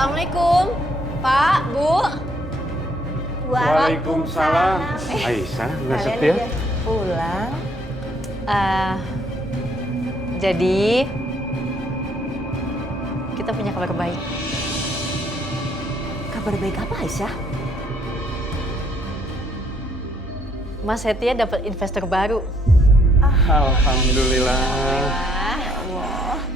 Assalamualaikum, Pak, Bu. Waalaikumsalam. Aisyah, nggak setia? Pulang. Jadi kita punya kabar baik. Kabar baik apa, Aisyah? Mas Setia dapat investor baru. Alhamdulillah.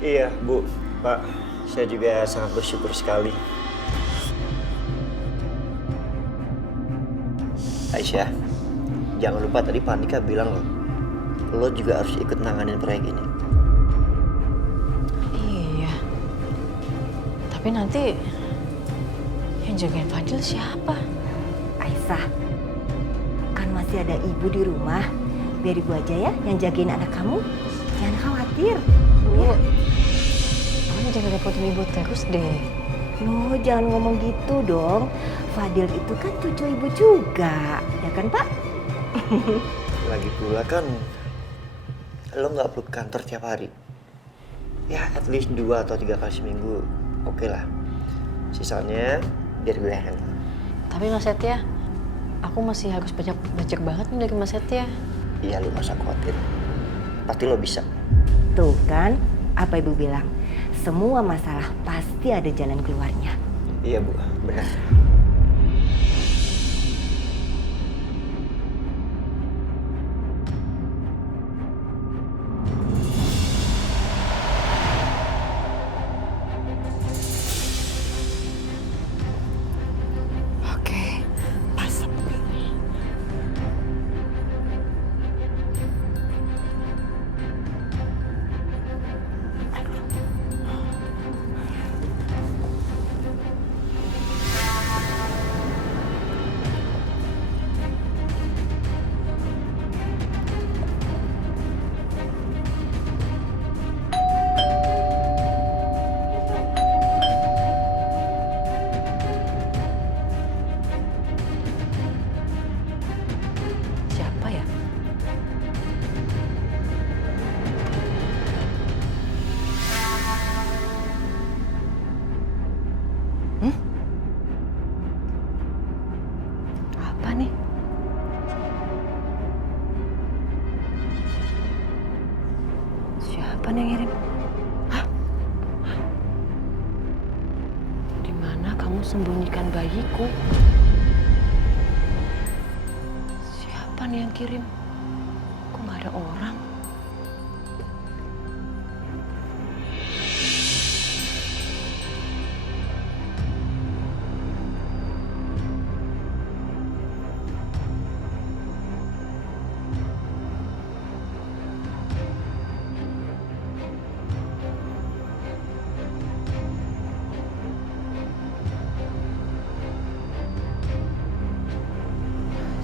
Iya, Bu, Pak. Saya juga sangat bersyukur sekali. Aisyah, jangan lupa tadi Pak Andika bilang lo juga harus ikut nanganin proyek ini. Iya. Tapi nanti yang jagain Fadil siapa? Aisyah, kan masih ada ibu di rumah. Biar ibu aja ya yang jagain anak kamu. Jangan khawatir. Bu, kamu jangan repotin ibu terus deh. Loh, jangan ngomong gitu dong. Fadil itu kan cucu ibu juga, ya kan Pak? Lagi pula kan lo nggak perlu ke kantor tiap hari. Ya, at least 2 atau 3 kali seminggu. Oke lah. Sisanya biar gue handle. Tapi Mas Setia, aku masih harus banyak belajar banget nih dari Mas Setia. Iya, lo gak usah khawatir. Pasti lo bisa. Tuh kan, apa ibu bilang? Semua masalah pasti ada jalan keluarnya. Iya, Bu. Benar. Oke, pas. Siapa ya? Apa nih? Siapa nih yang ngirim? Hah? Di mana kamu sembunyikan bayiku? Siapa nih yang kirim? Kok nggak ada orang?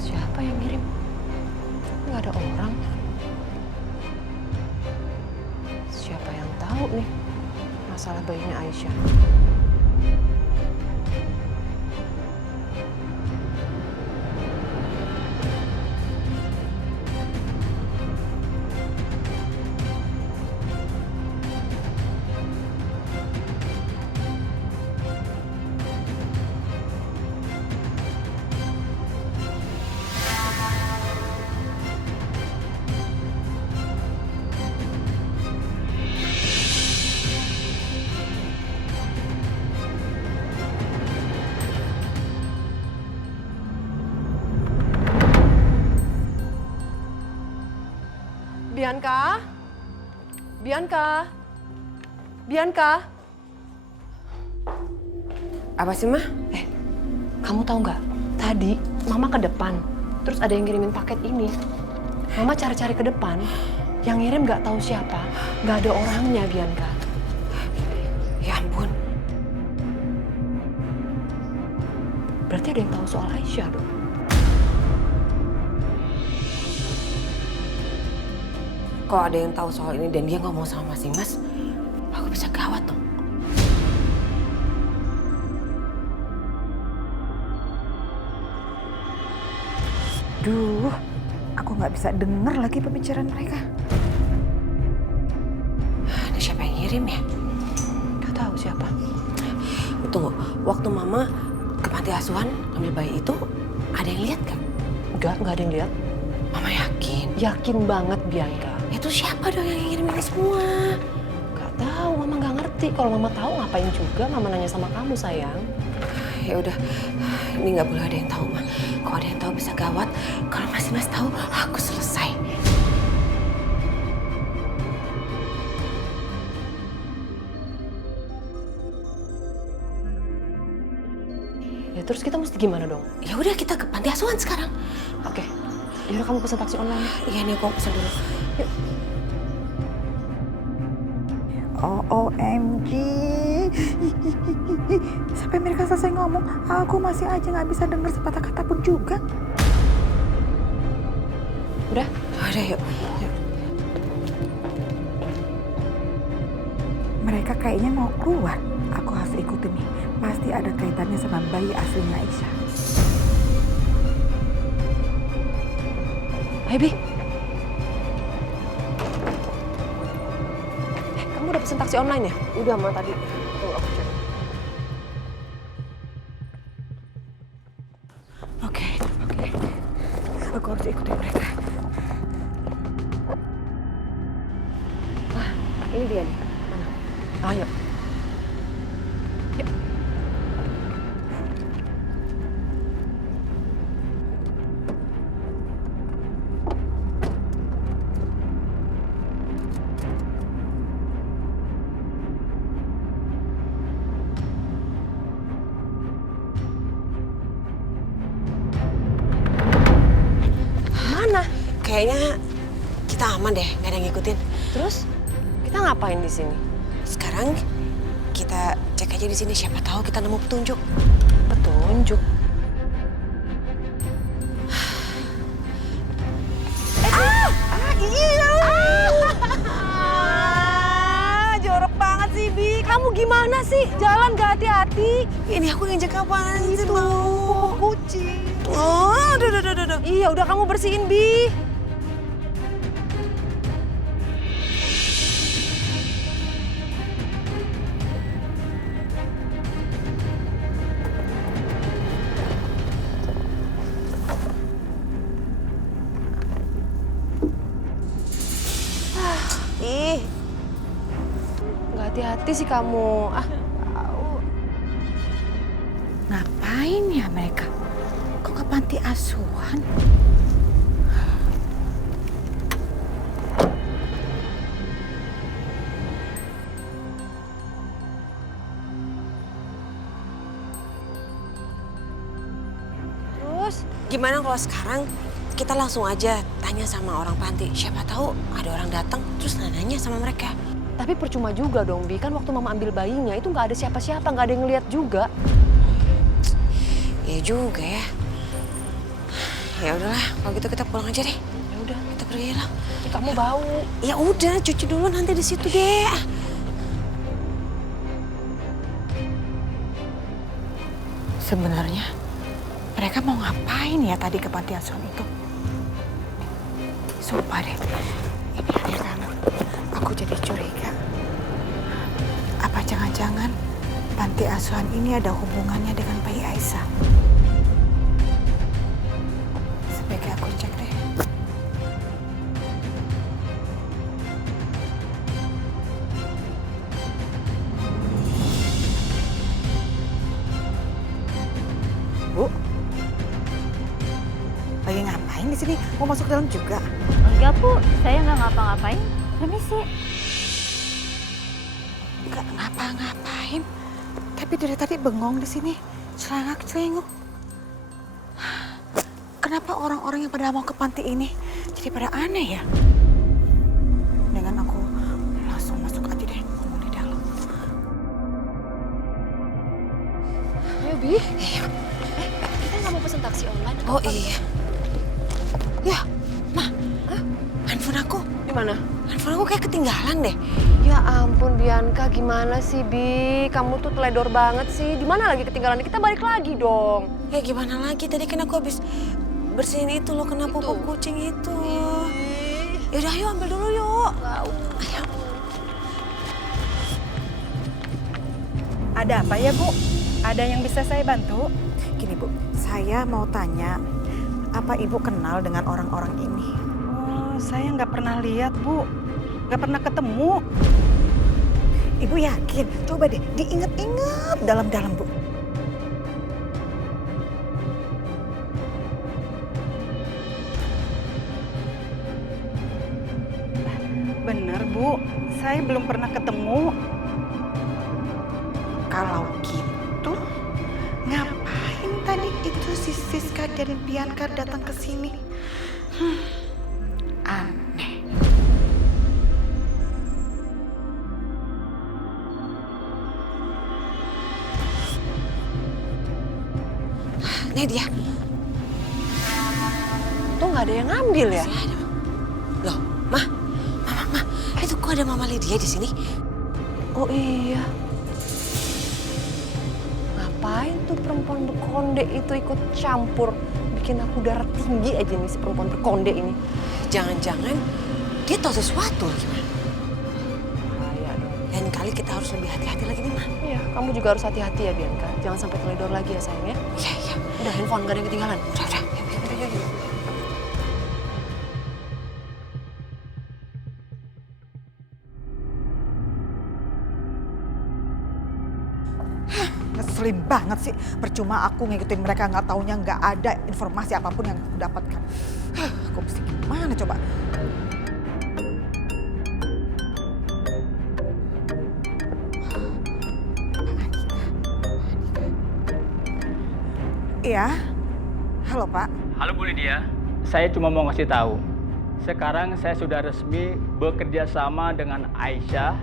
Siapa yang ngirim? Nggak ada orang. Siapa yang tahu nih masalah bayinya Aisyah? Bianca? Bianca? Bianca? Apa sih, Mah? Kamu tahu nggak? Tadi Mama ke depan, terus ada yang ngirimin paket ini. Mama cari-cari ke depan, yang ngirim nggak tahu siapa, nggak ada orangnya, Bianca. Ya ampun. Berarti ada yang tahu soal Aisyah dong. Kalau ada yang tahu soal ini dan dia ngomong sama Mas Dimas, aku bisa gawat dong. Duh, aku nggak bisa denger lagi pembicaraan mereka. Ini siapa yang ngirim ya? Gak tahu siapa. Tunggu, waktu Mama ke panti asuhan ambil bayi itu, ada yang lihat gak? Enggak ada yang lihat. Mama yakin? Yakin banget Bianca. Itu siapa dong yang ngirim ini semua? Gak tahu, Mama nggak ngerti. Kalau Mama tahu ngapain juga Mama nanya sama kamu sayang. Ya udah, ini nggak boleh ada yang tahu, Ma. Kalau ada yang tahu bisa gawat. Kalau Mas tahu, aku selesai. Ya terus kita mesti gimana dong? Ya udah, kita ke panti asuhan sekarang. Oke, yaudah kamu pesen taksi online. Iya nih, aku pesan dulu. Yuk. OMG. Sampai mereka selesai ngomong, aku masih aja nggak bisa dengar sepatah kata pun juga. Udah? Udah, yuk. Mereka kayaknya mau keluar. Aku harus ikutin nih. Pasti ada kaitannya sama bayi aslinya Aisyah. Ayo Bi. Kamu udah pesen taksi online ya? Udah, Ma, tadi. Tuh, aku cek. Oke. Aku harus ikutin mereka. Ini dia nih. Ayo. Mana? Kayaknya kita aman deh, nggak ada yang ngikutin. Terus kita ngapain di sini? Sekarang kita cek aja di sini, siapa tahu kita nemu petunjuk. Petunjuk. Jorok banget sih Bi. Kamu gimana sih? Jalan gak hati-hati? Ini aku ngejek apaan sih, Itu mau? kucing. Oh, aduh. Iya, udah kamu bersihin Bi. Ih, Gak hati-hati sih kamu. Ngapain ya mereka? Kok ke panti asuhan? Terus? gimana kalau sekarang kita langsung aja tanya sama orang panti. Siapa tahu ada orang datang terus nanya sama mereka. Tapi percuma juga dong Bi. Kan waktu Mama ambil bayinya itu nggak ada siapa-siapa, nggak ada yang ngeliat juga. Iya juga ya. Ya udahlah, kalau gitu kita pulang aja deh. Ya udah, Kita pergi lah. kamu bau. Ya udah, cuci dulu nanti di situ deh. Sebenarnya mereka mau ngapain ya tadi ke panti asuhan itu? Sumpah deh, ini aneh banget. Aku jadi curiga. Apa jangan-jangan panti asuhan ini ada hubungannya dengan bayi Aisyah? Sebaiknya aku cek deh. Bu, lagi ngapain di sini? Mau masuk dalam juga? Enggak, Bu. Saya nggak ngapa-ngapain. Permisi. Nggak ngapa-ngapain. Tapi dari tadi bengong di sini, celengak-celenguk. Kenapa orang-orang yang pada mau ke panti ini jadi pada aneh ya? Dengan aku langsung masuk aja deh, ngomong di dalam. Ayo Bi. Kita nggak mau pesen taksi online? atau Oh apa? iya. Ya, Ma. Handphone aku. Di mana? Handphone aku kayak ketinggalan deh. Ya ampun Bianca, gimana sih Bi? Kamu tuh teledor banget sih. Di mana lagi ketinggalan? Kita balik lagi dong. Ya gimana lagi, tadi kan aku habis bersihin itu loh, kena popok kucing itu. Yaudah ayo ambil dulu yuk. Ayo. Ada apa ya, Bu? Ada yang bisa saya bantu? Gini Bu, saya mau tanya, apa Ibu kenal dengan orang-orang ini? Oh, saya nggak pernah lihat Bu, nggak pernah ketemu. Ibu yakin? Coba deh diingat-ingat dalam-dalam Bu. Bener Bu, saya belum pernah ketemu. Kalau gitu, ngapain tadi itu si Siska dan Bianca datang ke sini? Aneh. Nadia, Tuh nggak ada yang ngambil ya? loh, Ma, itu kok ada Mama Lydia di sini? Oh iya. Ngapain tuh perempuan berkonde itu ikut campur? Bikin aku darah tinggi aja nih si perempuan berkonde ini. Jangan-jangan dia tahu sesuatu gimana? Bahaya dong. Lain kali kita harus lebih hati-hati lagi nih, Ma. Iya, kamu juga harus hati-hati ya Bianca. Jangan sampai teledor lagi ya sayang ya. Iya, iya. Udah handphone gak ada yang ketinggalan. Udah. Yuk. Ngeselin banget sih. Percuma aku ngikutin mereka, nggak taunya nggak ada informasi apapun yang aku dapatkan. Aku mesti gimana coba? Iya, halo Pak. Halo Bu Lydia, saya cuma mau ngasih tahu. Sekarang saya sudah resmi bekerja sama dengan Aisyah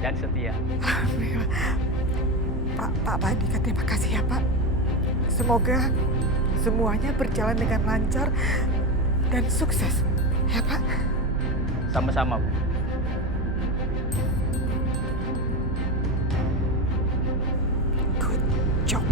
dan Setia. Alhamdulillah. Pak Andika, terima kasih ya Pak. Semoga semuanya berjalan dengan lancar dan sukses. Ya Pak? Sama-sama Bu. Good job.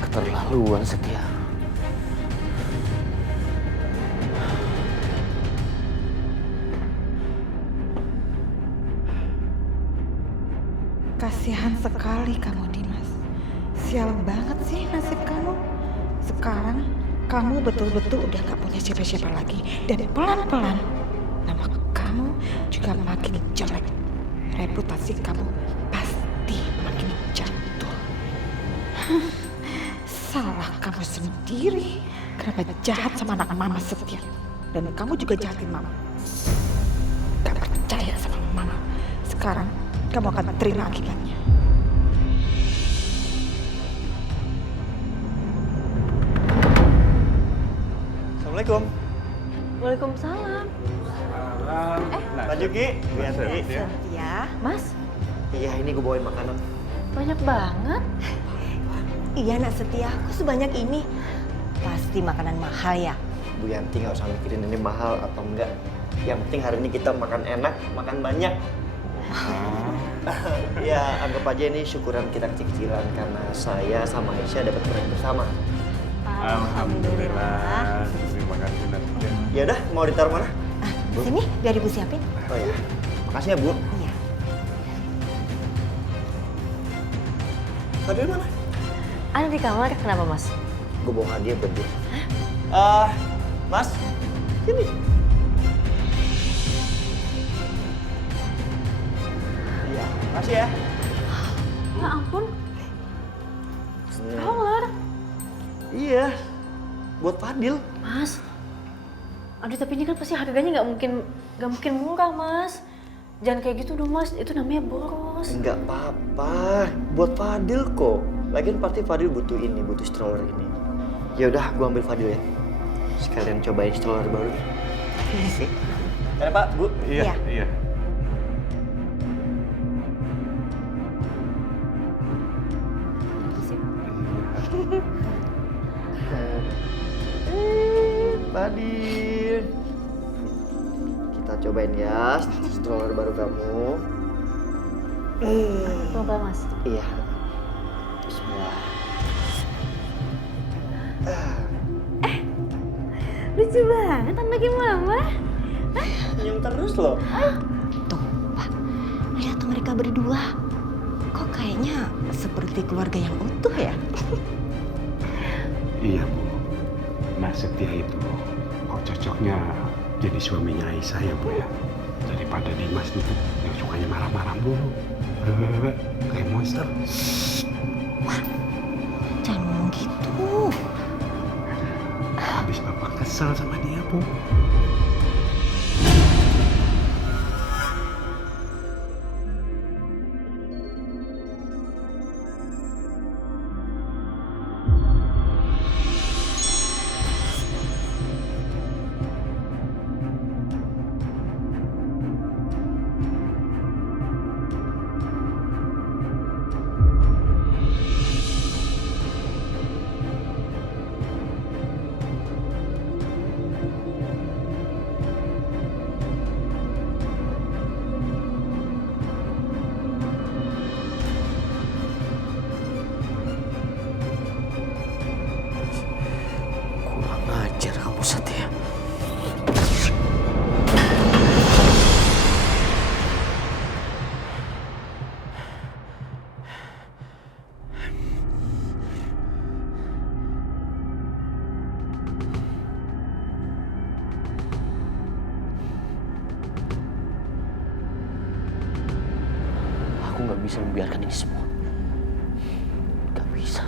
Keterlaluan Setia. Kasihan sekali kamu, Dimas. Sial banget sih nasib kamu. Sekarang kamu betul-betul udah gak punya siapa-siapa lagi. Dan pelan-pelan nama kamu juga makin jelek. Reputasi kamu pasti makin jatuh. Salah kamu sendiri. Kenapa jahat sama anak mama Setia? Dan kamu juga jahatin mama. Gak percaya sama mama. Sekarang kamu akan terima akibatnya. Assalamualaikum. Waalaikumsalam. Pak Juki, Bu Yanti. Ya, Mas, Iya, ini gue bawain makanan. banyak banget. iya nak Setia, kok sebanyak ini? Pasti makanan mahal ya? Bu Yanti nggak usah mikirin ini mahal atau enggak. Yang penting hari ini kita makan enak, makan banyak. Ya, anggap aja ini syukuran kita kecil-kecilan karena saya sama Aisyah dapat proyek bersama. Alhamdulillah. Terima kasih Nadia. Ya udah, mau ditaruh mana? Sini, biar ibu siapin. Oh ya, makasih ya Bu. Iya. Fadil mana? Ada di kamar, kenapa Mas? Gue bawa hadiah buat dia. Mas, sini. Iya, makasih ya. Ya ampun, Hmm. stroller. Iya, buat Fadil. Mas, aduh tapi ini kan pasti harganya nggak mungkin murah Mas. Jangan kayak gitu dong Mas, itu namanya boros. Enggak apa-apa, buat Fadil kok. Lagian pasti Fadil butuh ini, butuh stroller ini. Ya udah, gua ambil Fadil ya. Sekalian cobain stroller baru. Ada Pak, Bu. Iya, Iya. iya. Fadil. Kita cobain ya stroller baru kamu. Pelan-pelan Mas. Iya. Bismillah. Lucu banget anaknya Mama. Senyum terus loh. Tuh, Pak. Lihat mereka berdua. Kok kayaknya seperti keluarga yang utuh ya? Iya Bu, Mas Setia itu kok cocoknya jadi suaminya Aisyah ya Bu ya. Daripada Dimas itu yang sukanya marah-marah mulu. Kayak monster. Wah, jangan ngomong gitu. Habis Bapak kesel sama dia Bu. Kurang ajar kamu Setia. Aku nggak bisa membiarkan ini semua. Nggak bisa.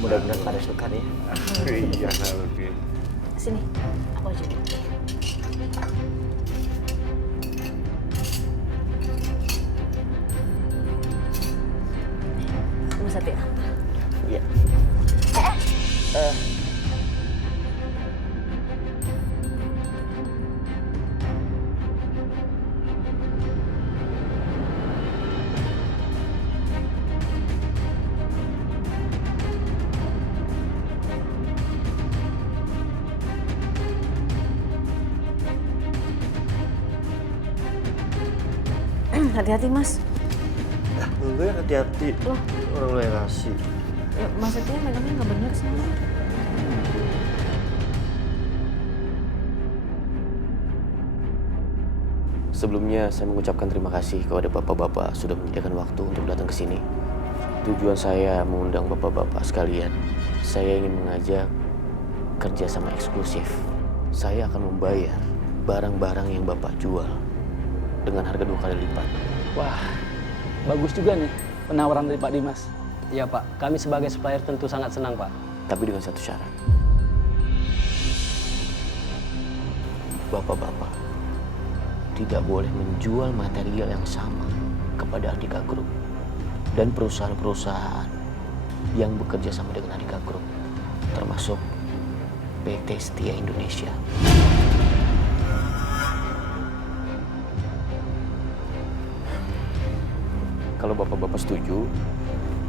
Mudah-mudahan pada suka nih. Iya lebih. Sini, aku aja. Mas Setia. Iya. Hati-hati Mas. Lu yang hati-hati. Loh. Orang lu yang ngasih. Ya, Mas Setia megangnya nggak bener sih. Sebelumnya saya mengucapkan terima kasih kepada bapak-bapak sudah menyediakan waktu untuk datang ke sini. Tujuan saya mengundang bapak-bapak sekalian. Saya ingin mengajak kerjasama eksklusif. Saya akan membayar barang-barang yang bapak jual dengan harga 2 kali lipat. Wah, bagus juga nih penawaran dari Pak Dimas. Ya Pak, kami sebagai supplier tentu sangat senang Pak. Tapi dengan satu syarat. Bapak-bapak tidak boleh menjual material yang sama kepada Andika Group dan perusahaan-perusahaan yang bekerja sama dengan Andika Group, termasuk PT Setia Indonesia. Kalau bapak-bapak setuju,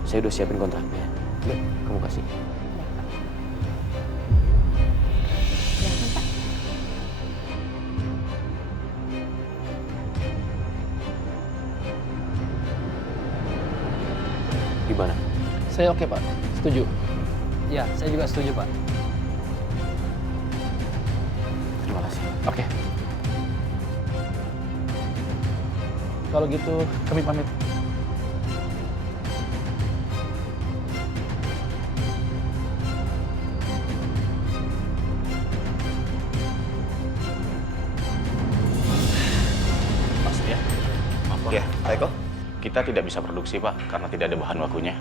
saya udah siapin kontraknya. Yuk, kamu kasih. Gimana? Saya oke Pak, setuju. Ya, saya juga setuju Pak. Terima kasih. Oke. Kalau gitu kami pamit. Mas ya, maaf Pak. Ya, Pak Eko. Kita tidak bisa produksi Pak, karena tidak ada bahan bakunya.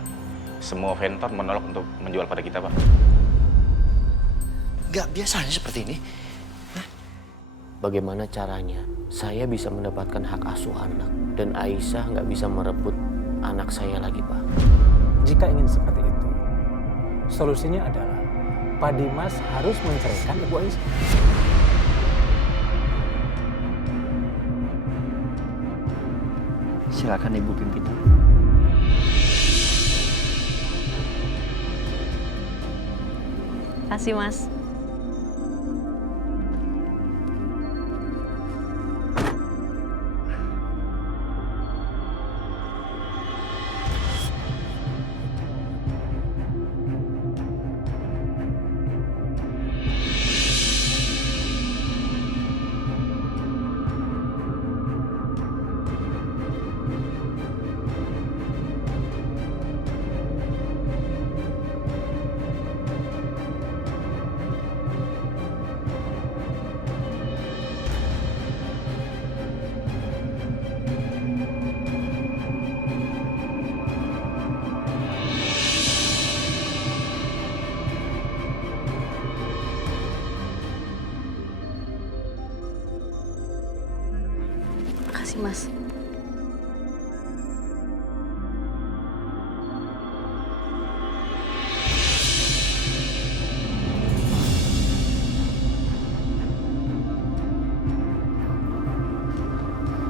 Semua vendor menolak untuk menjual pada kita Pak. Gak biasanya seperti ini. Hah? Bagaimana caranya saya bisa mendapatkan hak asuh anak dan Aisyah nggak bisa merebut anak saya lagi, Pak? Jika ingin seperti itu, solusinya adalah Pak Dimas harus menceraikan Ibu Aisyah. Silakan Ibu pimpinan. Makasih, Mas. Makasih, Mas.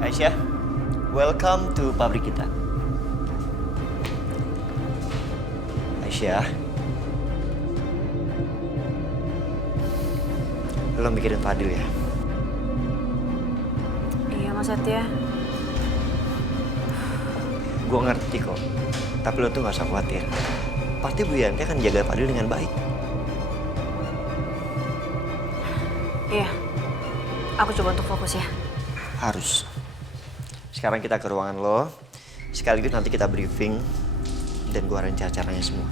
Aisyah, welcome to pabrik kita. Aisyah, lo mikirin Fadil ya? Iya, Mas Satya. Gue ngerti kok, tapi lo tuh gak usah khawatir. Pasti Bu Yanti akan jaga Fadil dengan baik. Iya, aku coba untuk fokus ya. Harus. Sekarang kita ke ruangan lo, sekaligus nanti kita briefing, dan gue arahin cara-caranya semua.